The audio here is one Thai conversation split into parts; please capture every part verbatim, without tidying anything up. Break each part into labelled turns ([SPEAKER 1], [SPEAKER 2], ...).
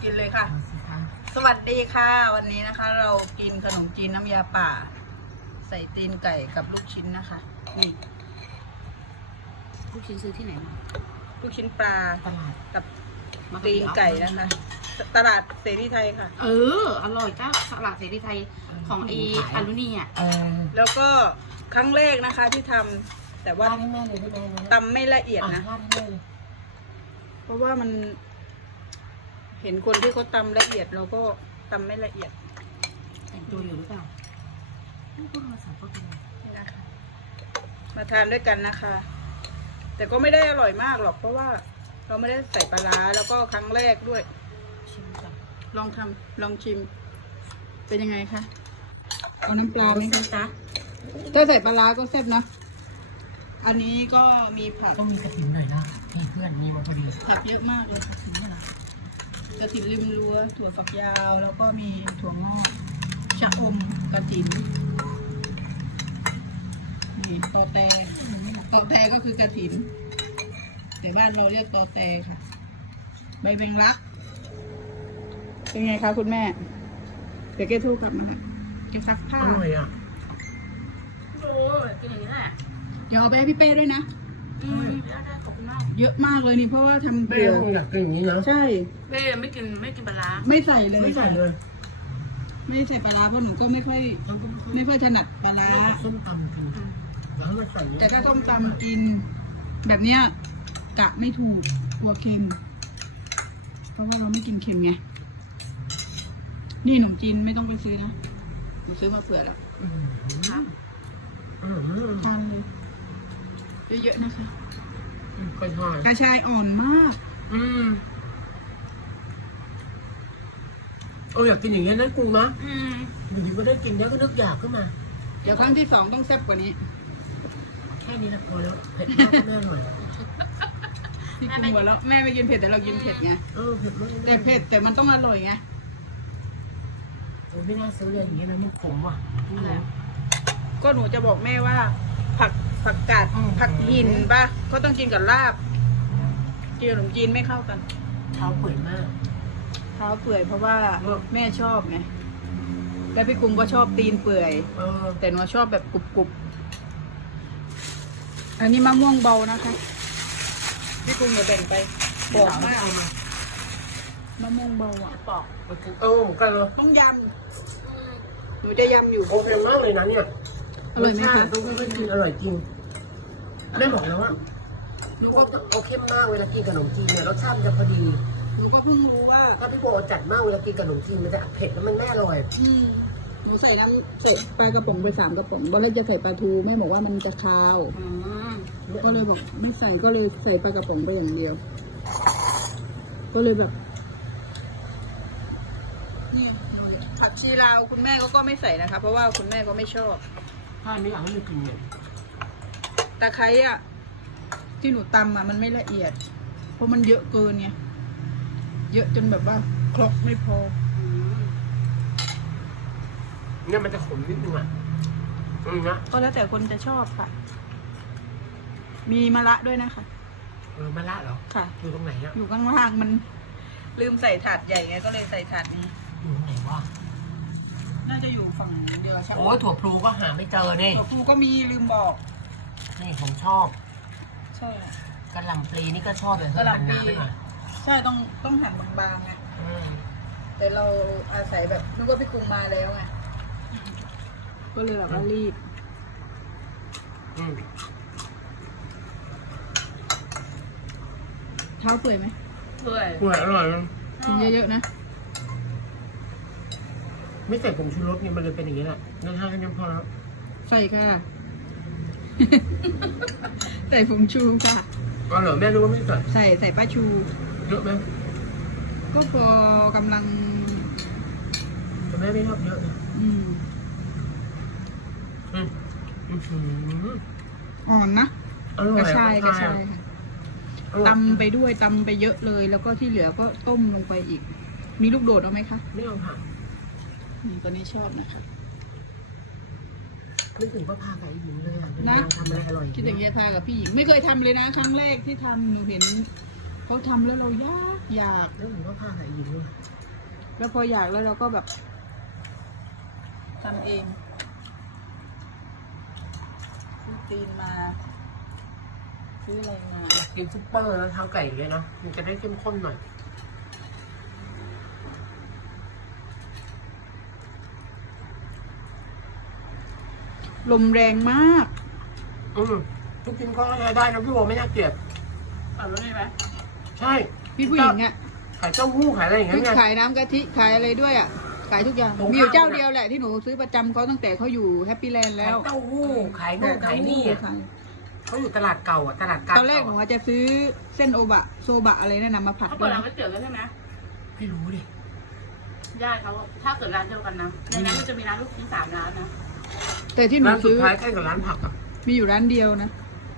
[SPEAKER 1] กินเลยค่ะสวัสดีค่ะวันนี้นะคะ เรากินขนมจีนน้ำยาป่าใส่ตีนไก่กับลูกชิ้นนะคะนี่
[SPEAKER 2] ลูกชิ้นซื้อที่ไหนมา
[SPEAKER 1] ลูกชิ้นปลา
[SPEAKER 2] ตลาด
[SPEAKER 1] กับตีนไก่นะคะ ตลาดเสรีไทยค่ะ
[SPEAKER 2] เอออร่อยจ้าตลาดเสรีไทยของไออารุณีอ่ะ
[SPEAKER 1] แล้วก็ครั้งแรกนะคะที่ทำแต่ว่าตำไม่ละเอียดนะเพราะว่ามัน เห็นคนที่เขาตำละเอียดเราก็ตำไม่ละเอียด
[SPEAKER 2] แต่งตัวอยู่หรือเปล่าไม่ต้องมาสั่งก็เป็น
[SPEAKER 1] นี่นะคะมาทานด้วยกันนะคะ แต่ก็ไม่ได้อร่อยมากหรอกเพราะว่าเราไม่ได้ใส่ปลาร้าแล้วก็ครั้งแรกด้วย
[SPEAKER 2] ชิมจ้ะ
[SPEAKER 1] ลองทำลองชิม เป็นยังไงคะเอาน้ำปลาไหมคะจ๊ะถ้าใส่ปลาร้าก็แซ่บนะอันนี้ก็มีผัก
[SPEAKER 3] ต้องมีกระถิ่นหน่อยนะพี่เพื่อนมีมาพอดี
[SPEAKER 1] ผักเยอะมากเลยกระถิ่นนี่แหละกระถิ่นริมรั้วถั่วฝักยาวแล้วก็มีถั่วงอกชะอมกระถิ่นนี่ตอแตตอแตก็คือกระถิ่นแต่บ้านเราเรียกตอแตค่ะใบแมงลักเป็นไงคะคุณแม่เดี๋ยวแกทูกลับมาแล้วแกซักผ้า
[SPEAKER 3] อร่อยอ่ะ
[SPEAKER 2] โอ้ยกินอย่างนี้แหละ
[SPEAKER 1] เดี๋ยวเอาไปให้พี่เป้ด้วยนะ
[SPEAKER 2] อืมได้ได้ขอบคุณมาก
[SPEAKER 1] เยอะมากเลยนี่เพราะว่าทำ
[SPEAKER 3] แม่
[SPEAKER 1] เดี่ยว
[SPEAKER 3] คงอยากกินอย่างนี้นะ
[SPEAKER 1] ใช่
[SPEAKER 2] เบ้ไม่กินไม่กินปลาร้า
[SPEAKER 1] ไม่ใส่เลย
[SPEAKER 3] ไม่ใส่เลย
[SPEAKER 1] ไม่ใส่ปลาร้าเพราะหนูก็ไม่ค่อย
[SPEAKER 3] ต้องต้อง
[SPEAKER 1] ไม่ค่อยถนัดปลาร้า
[SPEAKER 3] ส้มตำกินแล้วมันใส่
[SPEAKER 1] แต่ถ้าต้มตำกิน แบบเนี้ยกะไม่ถูกกลัวเค็ม เพราะว่าเราไม่กินเค็มไงนี่ขนมจีนไม่ต้องไปซื้อนะหนูซื้อมาเผื่อแล้ว
[SPEAKER 3] อืม
[SPEAKER 2] ค่ะ
[SPEAKER 3] อืม
[SPEAKER 1] ทานเลยเยอะๆนะคะ
[SPEAKER 3] ก็ใช่
[SPEAKER 1] กระชายอ่อนมาก
[SPEAKER 3] อืมเอออยากกินอย่างเงี้ยนะกูนะ
[SPEAKER 2] อืม
[SPEAKER 3] อยู่ดีก็ได้กินแล้วก็นึกอยากขึ้นมา
[SPEAKER 1] เดี๋ยวครั้งที่สองต้องแซ่บกว่านี้
[SPEAKER 3] แค่นี้นะพอแล้วเผ็ดมากก็แม่หน่อย
[SPEAKER 1] ที่กรุงหัวแล้วแม่ไม่กินเผ็ดแต่เรากินเผ็ดไง
[SPEAKER 3] เออเผ็ดมาก
[SPEAKER 1] แต่เผ็ดแต่มันต้องอร่อยไง
[SPEAKER 3] โอ้ไม่น่าซื้อเลยอย่างเงี้ยนะมันขมว่ะ
[SPEAKER 2] อะไร
[SPEAKER 1] ก็หนูจะบอกแม่ว่า ผักผักกาด
[SPEAKER 3] อืม
[SPEAKER 1] ผักหินปะเขาต้องกินกับลาบกินขนมจีนไม่เข้ากัน
[SPEAKER 3] เท้าเปื่อยมาก
[SPEAKER 1] เท้าเปื่อยเพราะว่า
[SPEAKER 3] เออ
[SPEAKER 1] แม่ชอบไงแล้วพี่กุ้งก็ชอบตีนเปื่อย
[SPEAKER 3] เออ
[SPEAKER 1] แต่หนูชอบแบบกรุบๆอันนี้มะม่วงเบานะคะพี่กุ้งเดี๋ยวแบ่งไปบอกมาก
[SPEAKER 3] เอามาม
[SPEAKER 1] ะม่วงเบาอ่ะ
[SPEAKER 2] ปอก
[SPEAKER 3] เออกันเลย
[SPEAKER 1] ต้องยำหนูจะยำอยู่
[SPEAKER 3] โอเคมากเลยนะเนี่ย
[SPEAKER 1] อร่อยไหมคะ
[SPEAKER 3] ต้องค่อยๆกินอร่อยจริงแม่บอกแล้วว่าลูกว่าเอาเข้มมากเวลากินกับขนมจีนเนี่ยรสชาติมันจะพอดี
[SPEAKER 1] หนูก็เพิ่งรู้ว่า
[SPEAKER 3] ถ้าพี่โบเอาจัดมากเวลากินกับขนมจีนมันจะเผ็ดแล้วมันไม่อร่อย
[SPEAKER 1] อืมหนูใส่น้ำใส่ปลากระป๋องไปสามกระป๋องตอนแรกจะใส่ปลาทูแม่บอกว่ามันจะคาว
[SPEAKER 2] อืม
[SPEAKER 1] ก็เลยบอกไม่ใส่ก็เลยใส่ปลากระป๋องไปอย่างเดียว ก็เลยแบบเนี่ยผักชีลาวคุณแม่ก็ก็ไม่ใส่นะคะ เพราะว่าคุณแม่ก็ไม่ชอบ
[SPEAKER 3] ถ้าไม่อยากให้มันกินเนี่ย
[SPEAKER 1] ตะไคร้อ่ะที่หนูตำอ่ะมันไม่ละเอียด เพราะมันเยอะเกินไงเยอะจนแบบว่าครกไม่พอ
[SPEAKER 2] อืม
[SPEAKER 3] เนี่ยมันจะขมนิดนึงอ่ะอืมนะ
[SPEAKER 1] ก็แล้วแต่คนจะชอบค่ะ มีมะระด้วยนะคะ
[SPEAKER 3] เออมะระเหรอ
[SPEAKER 1] ค่ะ
[SPEAKER 3] อยู่ตรงไหนอ่ะ
[SPEAKER 1] อยู่ข้างล่างมัน ลืมใส่ถาดใหญ่ไงก็เลยใส่ถาดนี้
[SPEAKER 3] อยู่ตรงไหนวะ
[SPEAKER 1] น่าจะอยู่ฝั่งเดียวใช่ไหม
[SPEAKER 3] โอ้ยถั่วพลูก็หาไม่เจอเนี่ย
[SPEAKER 1] ถั่วพูก็มีลืมบอก
[SPEAKER 3] นี่ผมชอบ
[SPEAKER 1] ใช่
[SPEAKER 3] กระหล่ำปลีนี่ก็ชอบเลย
[SPEAKER 1] กระหล่ำปลี
[SPEAKER 3] หั่นน้ำไปหน่อย
[SPEAKER 1] ใช่ต้องต้องหั่นบางๆไง
[SPEAKER 3] อืม
[SPEAKER 1] แต่เราอาศัยแบบนึกว่าพี่กรุงมาแล้วไงก็เลยแบบว่ารีบ
[SPEAKER 3] อืม
[SPEAKER 1] เท้าเปื่อยไหม
[SPEAKER 2] เปื่อย
[SPEAKER 3] อร่อยอร่อย
[SPEAKER 1] กินเยอะๆนะ
[SPEAKER 3] ไม่ใส่ผงชูรสเนี่ยมันเลยเป็นอย่างนี้แหละนั่นห้ากันยังพอแล้ว
[SPEAKER 1] ใส่ค่ะ ใส่ผงชูค่ะ
[SPEAKER 3] อ๋อเหรอแม่รู้ว่าไม่ใส่
[SPEAKER 1] ใส่ใส่ป้าชู
[SPEAKER 3] เยอะไหม
[SPEAKER 1] ก็พอกำลัง
[SPEAKER 3] แต่แม่ไม่ชอบเยอะนะ
[SPEAKER 1] อืม
[SPEAKER 3] อืมอื้อหือ
[SPEAKER 1] อ่อนนะ
[SPEAKER 3] อร่อย
[SPEAKER 1] กระชายกระชาย
[SPEAKER 3] อ
[SPEAKER 1] ค่ะ
[SPEAKER 3] ร่อย
[SPEAKER 1] ตำไปด้วยตำไปเยอะเลย แล้วก็ที่เหลือก็ต้มลงไปอีก มีลูกโดดเอาไหมคะ
[SPEAKER 3] ไม่เอาค่ะ
[SPEAKER 1] นี่ตัวนี้ชอบนะคะ
[SPEAKER 3] นึกถึงป้าพากับไอ้หญิงเลยอ่ะ
[SPEAKER 1] นะ
[SPEAKER 3] ทำอะไรอร่อย
[SPEAKER 1] คิดอย่างเงี้ยทากับพี่หญิงไม่เคยทำเลยนะ ครั้งแรกที่ทำหนูเห็นเขาทำแล้วเรายากอยาก
[SPEAKER 3] นึกถึงป้าพากับไอ้หญิงเลย
[SPEAKER 1] แล้วพออยากแล้วเราก็แบบทำเองซื้อตีนมาซื้ออะไรมา
[SPEAKER 3] อยากกินซุปเปอร์แล้วเท้าไก่เลยเนาะมันจะได้เข้มข้นหน่อย
[SPEAKER 1] ลมแรงมาก
[SPEAKER 3] อืมทุกกินก็ใช้ได้นะพี่โบไม่น่าเกลียด
[SPEAKER 2] เอาแล้วนี่ไหม
[SPEAKER 3] ใช่
[SPEAKER 1] พี่ผู้หญิงอ่ะ
[SPEAKER 3] ขายเต้าหู้ขายอะไรอย่างเงี้
[SPEAKER 1] คื
[SPEAKER 3] ย
[SPEAKER 1] อ
[SPEAKER 3] เนี่ย
[SPEAKER 1] ขายน้ำกะทิขายอะไรด้วยอ่ะขายทุกอย่าง
[SPEAKER 3] ตรงข้าม
[SPEAKER 1] มีอยู่เจ้าเดียวแหละที่หนูซื้อประจำเขาตั้งแต่เขาอยู่แฮปปี้แลนด์
[SPEAKER 3] ขา
[SPEAKER 1] แล้
[SPEAKER 3] ยว เต้าหู้ขายนู่นขายนี่อะ
[SPEAKER 1] ขาย
[SPEAKER 3] เขาอยู่ตลาดเก่าอ่ะตลาดกลาง
[SPEAKER 1] ตอนแรกหนู
[SPEAKER 3] เาะ
[SPEAKER 1] ว่าจะซื้อเส้นโอบะโซบะอะไรนั่นนะมาผัด
[SPEAKER 2] เขา
[SPEAKER 1] ด้
[SPEAKER 2] เปิ
[SPEAKER 1] ว
[SPEAKER 2] ด
[SPEAKER 1] ย
[SPEAKER 2] ร้านก๋วยเตี๋ยวแล้วใช่ไหม
[SPEAKER 3] ไม่รู้ดิ
[SPEAKER 2] ญาติเขาถ้าเกิดร้านเดียวกันนะในนั้นมันจะมีร้านลูกชิ้นสามร้านนะ
[SPEAKER 1] แต่ที่หนู
[SPEAKER 3] ร้านสุด
[SPEAKER 1] ซื้อ
[SPEAKER 3] ท้ายใกล้กับร้านผักอ่ะ
[SPEAKER 1] มีอยู่ร้านเดียวนะ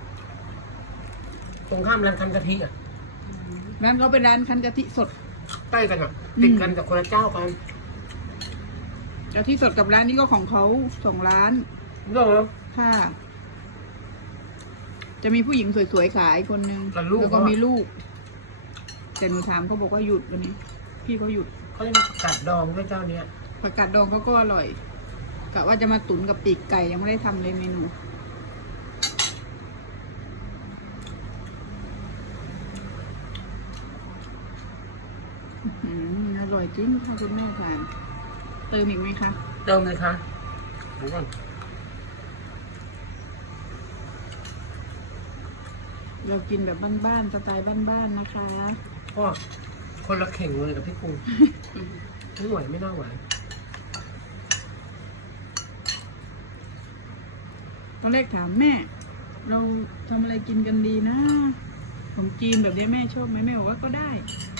[SPEAKER 3] ตรงข้ามร้านคันกะทิอ่ะ
[SPEAKER 1] ร้านเขาเป็นร้านคั้นกะทิสด
[SPEAKER 3] ใกล้กันอ่ะ
[SPEAKER 1] อืม
[SPEAKER 3] ติดกันแต่คนละเจ้ากัน
[SPEAKER 1] กะทิสดกับร้านนี้ก็ของเขาสองร้าน
[SPEAKER 3] เนอะ
[SPEAKER 1] ค่ะ จะมีผู้หญิงสวยๆขายคนนึง
[SPEAKER 3] กับลูก
[SPEAKER 1] แล้วก็
[SPEAKER 3] เขาอะ
[SPEAKER 1] มีลูก แต่หนูถามเขาบอกว่าหยุดวันนี้ พี่เขาหยุด
[SPEAKER 3] เขาจะมีผักกาดดองด้วยเจ้าเนี้ย
[SPEAKER 1] ผักกาดดองเขาก็อร่อยกะว่าจะมาตุ๋นกับปีกไก่ยังไม่ได้ทำเลยเมนูอื้อหืออร่อยจริงค่ะคุณแม่ทานเติมอีกไหมคะ
[SPEAKER 3] เติมเลยค่ะดูก่อน
[SPEAKER 1] เรากินแบบบ้านๆสไตล์บ้านๆนะคะ
[SPEAKER 3] พ่อคนละเข่งเลยกับพี่กุ้งไม่ไหวไม่น่าไหว
[SPEAKER 1] ตอนแรกถามแม่ เราทำอะไรกินกันดีนะของจีนแบบนี้แม่ชอบไหมแม่บอกว่าก็ได้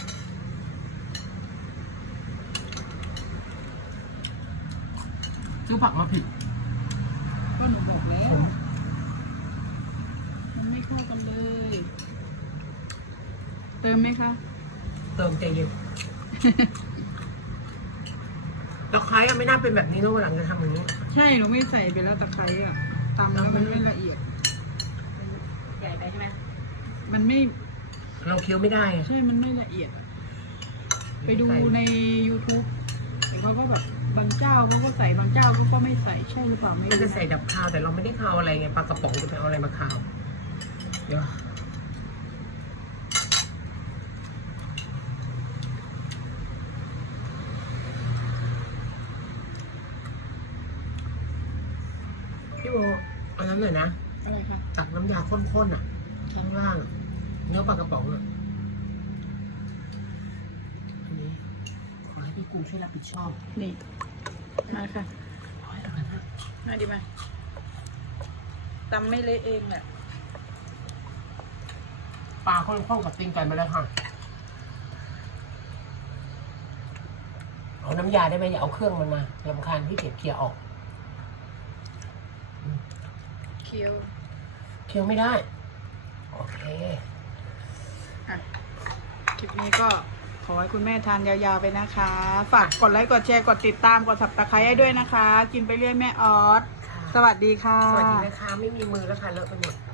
[SPEAKER 3] ซื้อผักมาผิด
[SPEAKER 1] ก็หนูบอกแล้ว มันไม่เข้ากันเลย เติมไหมคะ
[SPEAKER 3] เติมใจเย็น แล้วใครก็ไม่น่าเป็นแบบนี้นะวันหลังจะทำอย่างนี้
[SPEAKER 1] ใช่หนูไม่ใส่ไปแล้วตะไคร้อะตำแล้วมันไม่ละเอียด
[SPEAKER 2] ใหญ่ไปใช่ไหม
[SPEAKER 1] มันไม่
[SPEAKER 3] เราเคี้ยวไม่ได้อะ
[SPEAKER 1] ใช่มันไม่ละเอียดอะไปดูใน YouTube เดี๋ยวเขาก็แบบบางเจ้าเขาก็ใส่บางเจ้าเขาก็ไม่ใส่ใช่หรือเปล่าไม่
[SPEAKER 3] มัน
[SPEAKER 1] รู้
[SPEAKER 3] จะใส่ดับคาวแต่เราไม่ได้คาวอะไรไงปลากระป๋องจะไปเอาอะไรมาคาวเดี๋ยวพี่โบอันนั้นหน่อยนะ
[SPEAKER 1] อะไรคะ
[SPEAKER 3] ตักน้ำยาข้นๆอ่ะ ข้างล่างอะเนื้อปลากระป๋องอ่ะอันนี้ขอให้พี่กุ้งช่วยรับผิดชอบ
[SPEAKER 1] นี่มาค่ะ
[SPEAKER 3] ร้อยละกันนะ
[SPEAKER 1] มาดีมาตำไม่เละเองแหละ
[SPEAKER 3] ปลาข้นๆกับตีนไก่มาเลยค่ะ เอาน้ำยาได้ไหมอย่าเอาเครื่องมันมาลำคาญที่เก็บเคี่ยวออก
[SPEAKER 1] เคี้ยว
[SPEAKER 3] เคี่ยวไม่ได้ โอเค
[SPEAKER 1] อ่ะคลิปนี้ก็ขอให้คุณแม่ทานยาวๆไปนะคะ ฝากกดไลค์กดแชร์กดติดตามกดสับตะไคร้ให้ด้วยนะคะ กินไปเรื่อยแม่ออส
[SPEAKER 3] ค่ะ
[SPEAKER 1] สวัสดีค่ะ
[SPEAKER 3] สวัสดีนะคะ ไม่มีมือแล้วค่ะเลอะไปหมด